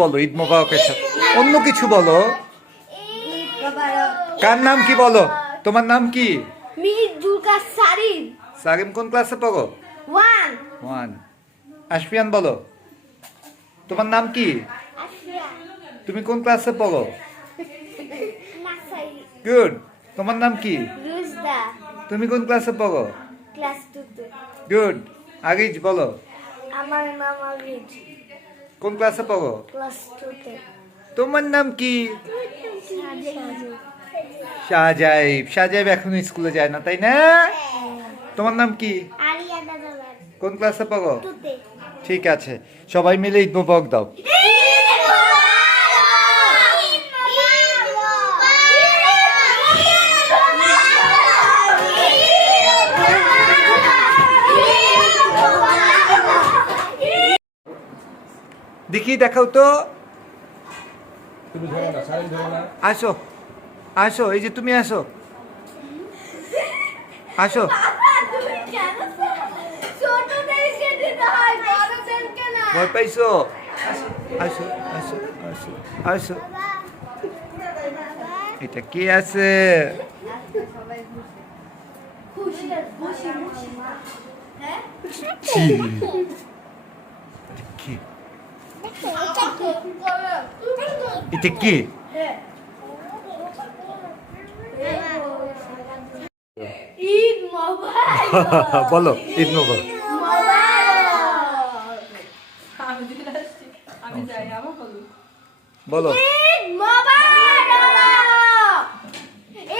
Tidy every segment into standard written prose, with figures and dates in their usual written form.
বলো ঈদ মোবারকের সাথে অন্য কিছু বলো। কার নাম কি বলো? তোমার নাম কি? সারিম কোন ক্লাসে পড়ো? 1। আশফিয়ান বলো তোমার নাম কি? তুমি কোন ক্লাসে পড়ো? গুড। তোমার নাম কি? তুমি কোন ক্লাসে পড়ো? গুড। আরিজ বলো। আমার নাম আরিজ। কোন ক্লাসে পড়ো? ক্লাস 2-তে। তোমার নাম কি? শাহজাইব। শাহজাইব এখনো স্কুলে যায় না তাই না? তোমার নাম কি? আরিয়ানা জামান। কোন ক্লাসে পড়ো? 2-তে। ঠিক আছে, সবাই মিলে ঈদ মোবারক দাও। দেখি দেখাও তো। আসো আসো, এই যে তুমি আসো আসো। ভয় পাইছো? আসো আসো আসো আসো। এটা কে আছে? ছি। এটা কি? ঈদ মোবারক। বলো ঈদ মোবারক। বলো ঈদ মোবারক।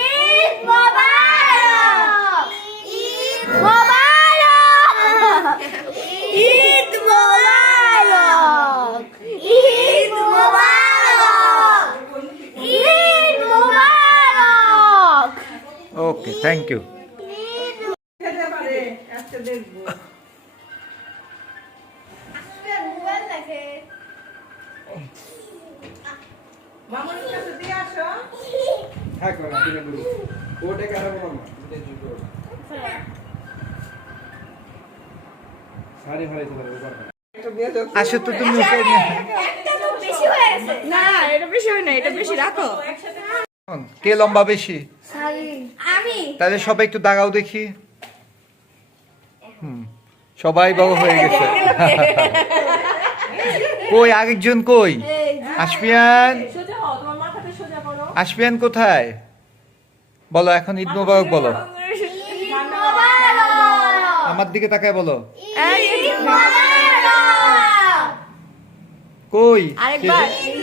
ঈদ মোবারক। ঈদ মোবারক। ঈদ মোবারক। ঈদ মোবারক। ঈদ মোবারক। ওকে, থ্যাংক ইউ। মোবাইল দেখে। মামুনের কাছে দিয়ে আসো। হ্যাঁ করো দিলে বলি ওটা কারা বলো না এটা জুতো সারি হরাইতে পারবে কথা একটা নিয়ে যাও আসো তো তুমি ওকে নিয়ে। একটা তো বেশি হয়ে গেছে। না এটা বেশি হয় না, এটা বেশি রাখো। কে লম্বা বেশি? আমি। তাহলে সবাই একটু দাঁড়াও দেখি। সবাই বড় হয়ে গেছে। কই আরেকজন কই? আশফিয়ান। সোজা হও, তোমার মাথাটা সোজা করো। আশফিয়ান কোথায়? বলো এখন ঈদ মোবারক বলো। ঈদ মোবারক। আমার দিকে তাকায় বলো। ঈদ মোবারক। কই? আরেকবার। ঈদ